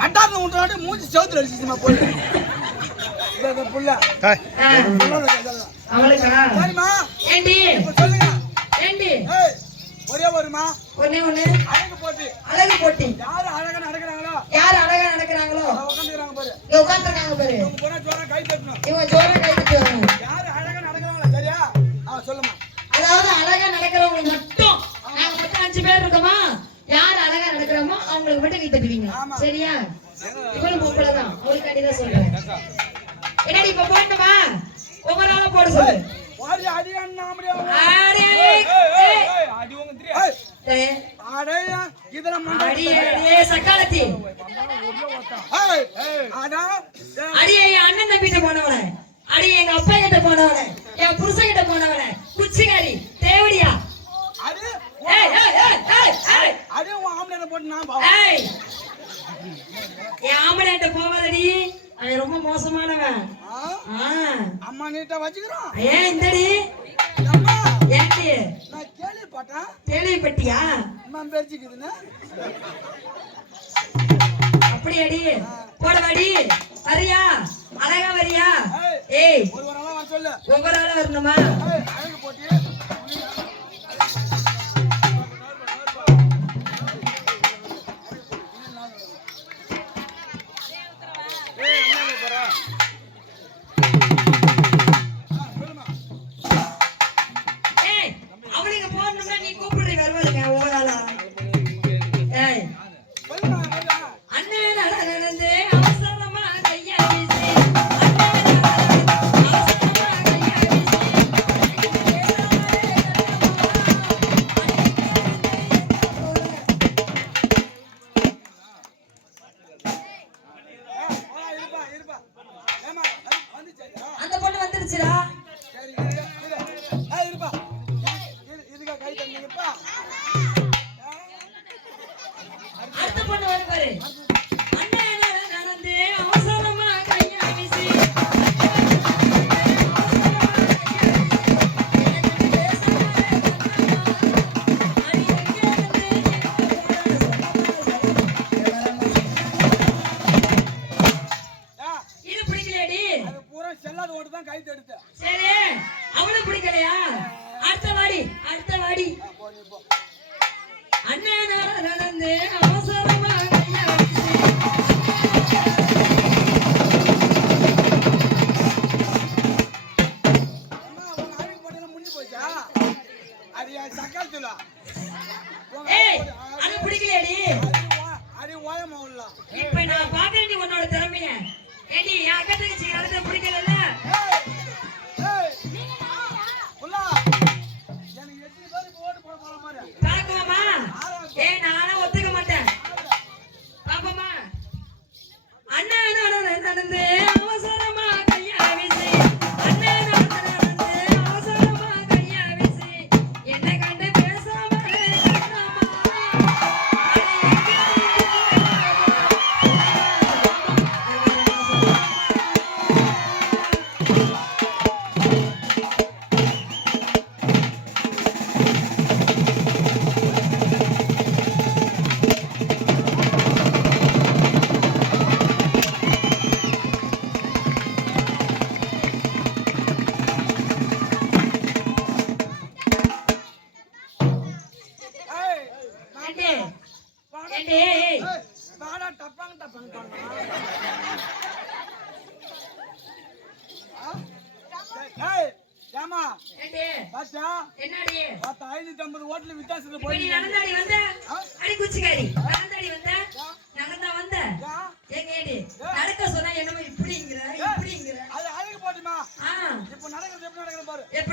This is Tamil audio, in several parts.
மட்டாந்து விட்டு மூஞ்சி சவுத்துல அடிச்சுமா போய் புள்ள. சரிம்மா. சொல்லுங்க. ஒரே அழகு போட்டி. அழகு போட்டி. யாரு அழகா நடக்கிறாங்களோ? யாரு அழகா நடக்கிறாங்களோ? உட்காந்துறாங்க பாரு. நீ பாரு. இவங்க யாரு அழகா நடக்கிறாங்களோ சரியா? ஆ சொல்லுமா மட்டும் நீ தட்டுவீங்க. சரியா? இவளும் பொம்பளை தான். அவளுக்காண்டி தான் சொல்றேன். என்னடி இப்ப போடணுமா உமரால போட சொல்லு. அண்ணன் தம்பிட்ட போனவன. அடியே எங்க அப்பா கிட்ட போனவன. என் புருஷன் கிட்ட போனவன. குச்சிகாரி தேவடியா. ஆம்பளை போட்டு நான் பாவம். என் ஆம்பளை போவாதடி அவன் ரொம்ப மோசமானவன். அம்மா நீட்டா வச்சுக்கிறோம். ஏன் இந்தடி? ஏண்டி நான் கேள்விப்பட்டேன். கேள்விப்பட்டியா? அம்மா பெருச்சுக்குதுன்னு அப்படியாடி? போட வரியா? அழகா வரியா? ஏய் ஒவ்வொரு ஆளும் வரணுமா? அழகு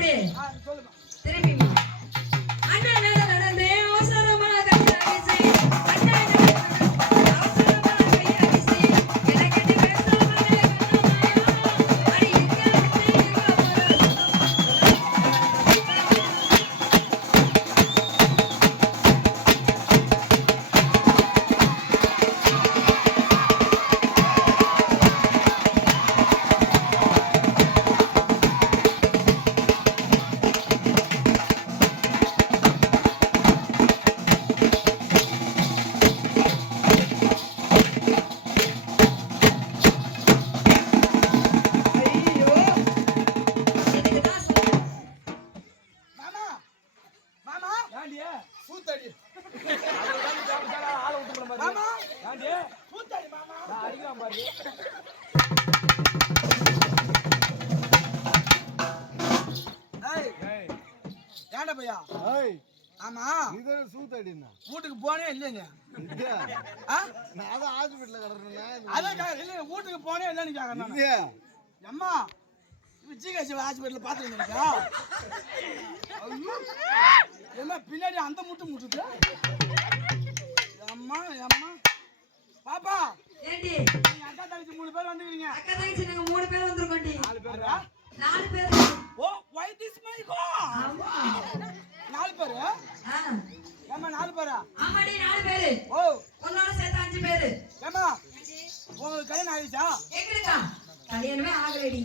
எப்படி வீட்டுக்கு போனே இல்லைங்க. நான் அதான் ஹாஸ்பிட்டல்ல அதான் கே- இல்ல வீட்டுக்கு போனே இல்லைன்னு கேட்கறேன் அம்மா இப்ப ஜிஹெச் ஹாஸ்பிட்டல் பார்த்துட்டு இருக்கா என்ன பின்னாடி அந்த முட்டு முட்டுது. அம்மா அம்மா. பாப்பா ஏண்டி? நீங்க அக்கா தங்கச்சி மூணு பேர் வந்துக்கிறீங்க. அக்கா தங்கச்சி நாங்க மூணு பேர் வந்திருக்கோண்டி நாலு பேரா? நாலு பேர். ஓ ஒயிட் இஸ் மை கோ நாலு பேரு ஆ. ஏம்மா நாலு பேரா ஆமாடி நாலு பேரு ஓ உன்னோட சேர்த்து அஞ்சு பேரு ஏம்மா உங்களுக்கு கல்யாணம் ஆயிடுச்சா? எங்களுக்கா? கல்யாணமே ஆகலடி.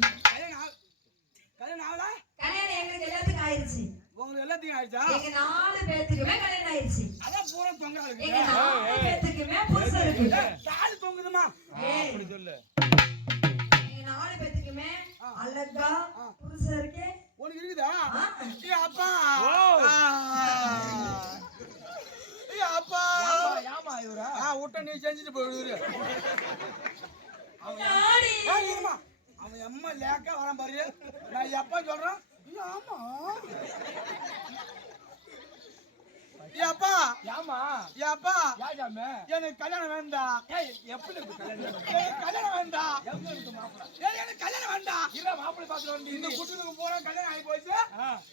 கல்யாணம் ஆகல? கல்யாணம் எங்களுக்கு எல்லாத்துக்கும் ஆயிருச்சு. உங்களுக்கு எல்லாத்துக்கும் ஆயிடுச்சா எங்க நாலு பேத்துக்குமே கல்யாணம் ஆயிருச்சு. அதான் பூரா தொங்க எங்க இருக்கு நாலு பேத்துக்குமே புருஷன் இருக்கு. தாலி தொங்குதுமா அப்படி சொல்லு. எங்க நாலு பேத்துக்குமே அழகா புருஷன் இருக்கு. உனக்கு இருக்குதா. ஏய் அப்பா. ஏய் அப்பா. ஏம்மா இவரா? ஆ விட்ட நீ செஞ்சுட்டு போயிடுரு இருமா அவன் எம்மா லேக்கா வரான் பாரு. நான் எப்பா சொல்றேன்? ஆமா. அப்பா ஏன் ஜாமே? எனக்கு கல்யாணம் வேண்டாம் ஏய், எப்படி? எனக்கு கல்யாணம் வேண்டாம்? ஏய், எனக்கு கல்யாணம் வேண்டாம் இல்ல, மாப்பிள்ளை பார்த்துட்டு வந்து இந்த குட்டுக்கு போற கல்யாணம் ஆகி போச்சு.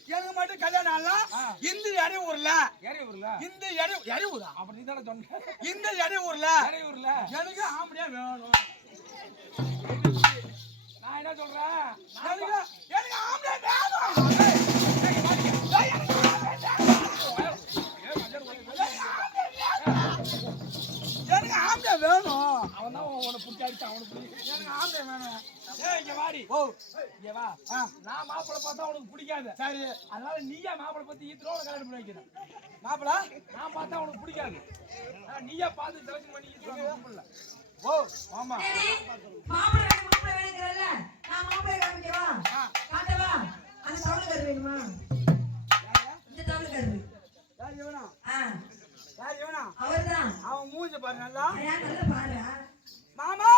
எனக்கு மட்டும் கல்யாணம் ஆகல. ஆ. இந்த எடை ஊர்ல எறையூர்ல? இந்த எடை எடை ஊரா அப்ப நீ தானே சொன்ன. இந்த எடை ஊர்ல எறையூர்ல? எனக்கு ஆம்படியா வேணும். நான் என்ன சொல்றேன்? எனக்கு ஆம்படியா வேணும். அவன் தான் உன்னை பிடிச்சி அடிச்சான், அவனுக்கு எனக்கு ஆம்படியா வேணும். ஏய், இங்க வாடி. ஓ. இங்க வா. நான் மாப்பிள்ளை பார்த்தா உனக்கு பிடிக்காது. சரி. அதனால நீயே மாப்பிள்ளை பத்தி ஈத்தரோட கல்யாணம் பண்ணி வைக்கிறேன் மாப்பிள? நான் பார்த்தா உனக்கு பிடிக்காது. நீயே பார்த்து செலக்ட் பண்ணி ஈத்தரோட மாப்பிள்ளை ஓ ஆமா மாப்பிள்ளை வேணும், மாப்பிள்ளை வேணுங்கிறல்ல? நான் மாப்பிள்ளை காமிக்கவா? காட்டவா? அந்த தவளுக்காரர் வேணுமா? இந்த தவளுக்காரரு. யார் இவனா ஆ, யார் இவனா அவர்தான். அவன் மூஞ்சி பாரு நல்லா பாரு. மாமா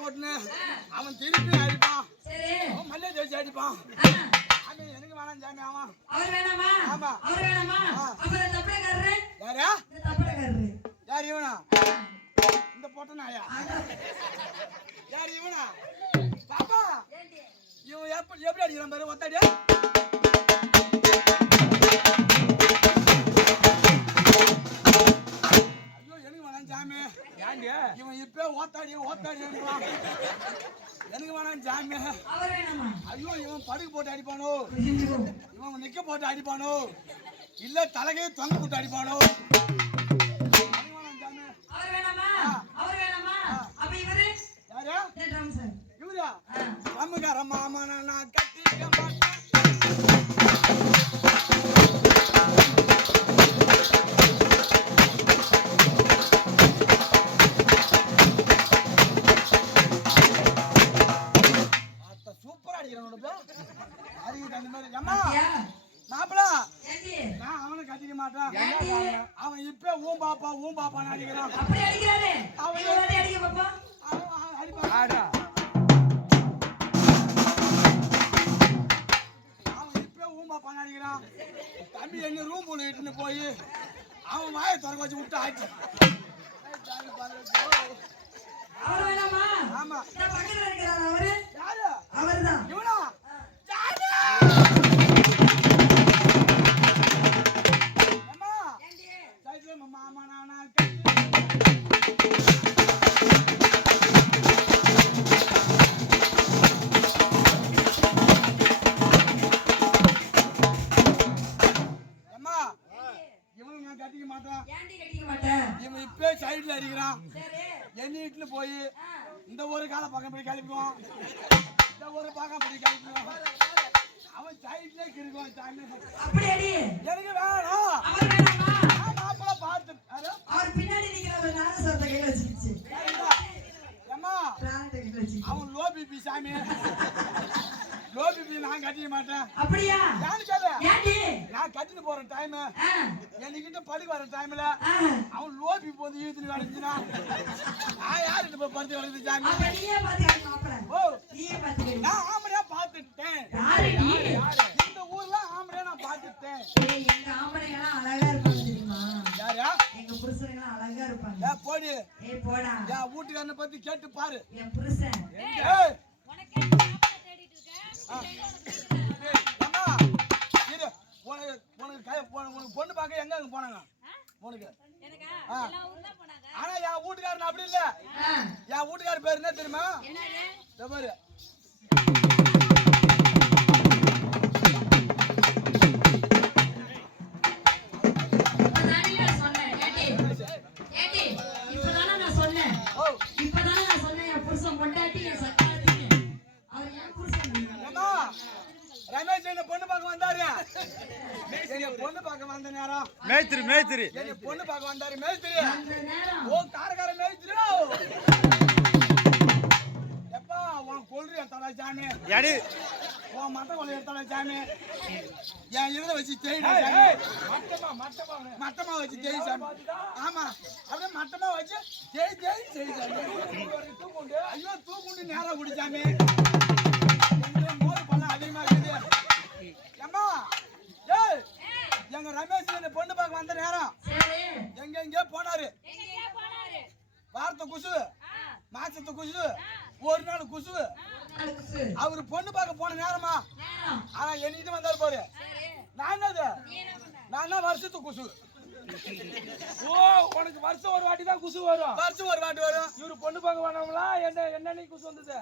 போட்டுன்னு அவன் திருப்பி அடிப்பான். அவன் மல்லிகை தேய்ச்சி அடிப்பான் சாமி எனக்கு வேணாம் சாமி அவன் அவர் வேணாமா? ஆமா. அவர் வேணாமா? ஆ. அப்ப இந்த தப்பலைக்காரரு? யாரா இந்த. யார் இவனா இந்த பொட்ட நாயா யார் இவனா பாப்பா? இவன் எப்படி எப்படி அடிக்கிறான் பாரு ஒத்தாடியா இப்ப ஓத்தாடி ஓத்தாடி எனக்கு வேணாம் வேணாமா? ஐயோ இவன் படுக்கு போட்டு அடிப்பானோ. இவன் நிக்க போட்டு அடிப்பானோ? இல்ல தலைகையை தொங்க போட்டு அடிப்பானோ? எனக்கு வேணாம் சாமி அவர் வேணாமா? ஆ. இப்ப ஊம் பாப்பா ஊம் அடிக்கிறான் அப்படி அவன் அடிக்க ஆடா. தம்பி என்ன ரூம் போல இட்டுன்னு போய் அவன் வாயை திறக்க வச்சு விட்டு ஆச்சு ஆமா. அவர்தான். இப்பே சைடுல அடிக்கிறான் சரி எண்ணிட்டுல போய். இந்த ஒரு காலை பக்கம் இப்படி கிளப்பிக்குவான் இந்த ஒரு பக்கம் இப்படி கிளப்பிக்குவான் அவன் போய் சாமி. அப்படியாடி? எனக்கு வேணாம். மாப்பிள்ளை பார்த்து? அவர் பின்னாடி அவன் லோ பிபி சாமி. லோ பிபி நான் கட்டிக்க மாட்டேன். அப்படியா? ஏன்னு ஏண்டி நான் கட்டிட்டு போற டைம் என்கிட்ட படுக்க வர டைம்ல. அவன் லோ பிபி வந்து இழுத்துட்டு கிடந்துச்சுனா நான் யார்கிட்ட போய் படுத்து கிடக்குது சாமி? நான் யாரு நீ? இந்த ஊர்ல ஆம்பளையா நான் பார்த்துட்டேன் ஏய், எங்க ஆம்பளைங்கெல்லாம் அழகா இருப்பாங்க தெரியுமா? யாரா? எங்க புருஷனுங்கெல்லாம் அழகா இருப்பாங்க. ஏ போடி. போடா. வீட்டுக்காரனை பத்தி கேட்டு பாரு. என் புருஷன். ஏய். அம்மா. இரு உனக்கு உனக்கு கை உனக்கு உனக்கு பொண்ணு பார்க்க எங்க அங்க போனாங்க? உனக்கு. ஆனா என் வீட்டுக்காரன் அப்படி இல்ல. என் வீட்டுக்காரர் பேர் என்ன தெரியுமா? இதோ பாரு. பார்க்க வந்தாரு மேஸ்திரி நேரம். ஓ காரக்கார மேஸ்திரி எப்பா உன் கொள்றி எடுத்தாடா சாமி? உன் மட்ட கொலை எடுத்தாடா சாமி? என் இருத வச்சு ஏய், மட்டமா மட்டமா அவனு. மட்டமா வச்சு தேய் சாமி. ஆமா அப்படியே மட்டமா வச்சு தேய் தேய் தேய் சாமி. ஐயோ தூக்குண்டு நேரா குடிச்சாமி மோர் பழம் அதிகமா இருக்குது. அம்மா ஏய் எங்க ரமேஷ் என்ன பொண்ணு பார்க்க வந்த நேரம். சரி எங்க எங்கேயோ போனாரு. வாரத்தை குசு மாசத்து குசு ஒரு நாள் குசு. அவரு பொண்ணு பார்க்க போன நேரமா? ஆனா என்கிட்ட வந்தாரு பாரு. நான் என்னது? நான் வருஷத்து குசு? ஓ உனக்கு வருஷம் ஒரு வாட்டி தான் குசு வரும். வருஷம் ஒரு வாட்டி வரும். இவரு பொண்ணு பார்க்க வேணாங்களா என்ன என்ன குசு வந்தது?